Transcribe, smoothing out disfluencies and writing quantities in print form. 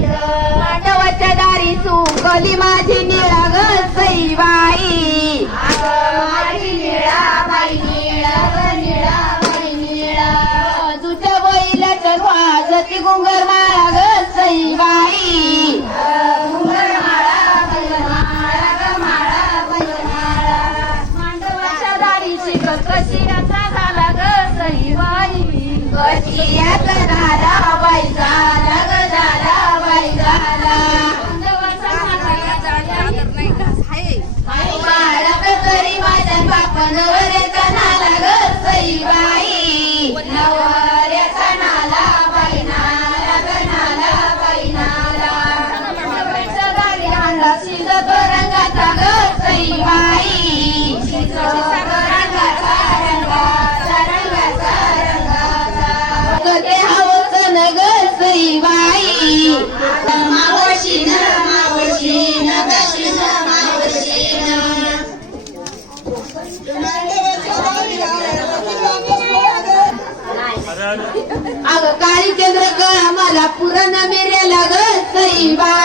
मांडवाच्या दारी सुकली माझी निळा ग सईबाई तुझ्या बैलाच्या वाजती गुंगर माळा ग सईबाई मांडवाच्या दारीची कशी यात्रा झाला ग सईबाई कशी यात्रा झाला बाई झाला ग झाला बाई झाला बाळक तरी माझ्या बापा नवऱ्याचा नाला ग सईबाई नवऱ्याचा नाला बाई नाला ग नाला बाई नाला नवऱ्याच्या दारी आणला शिजतो रंगाचा ग सईबाई शिजतो रंगाचा रंगाचा रंगाचा रंगाचा करते हवस न ग सईबाई मावशीन मावशीन गशीन मावशीन अग काळी चंद्र कळा मला पुरण मिरेला ग सईबाई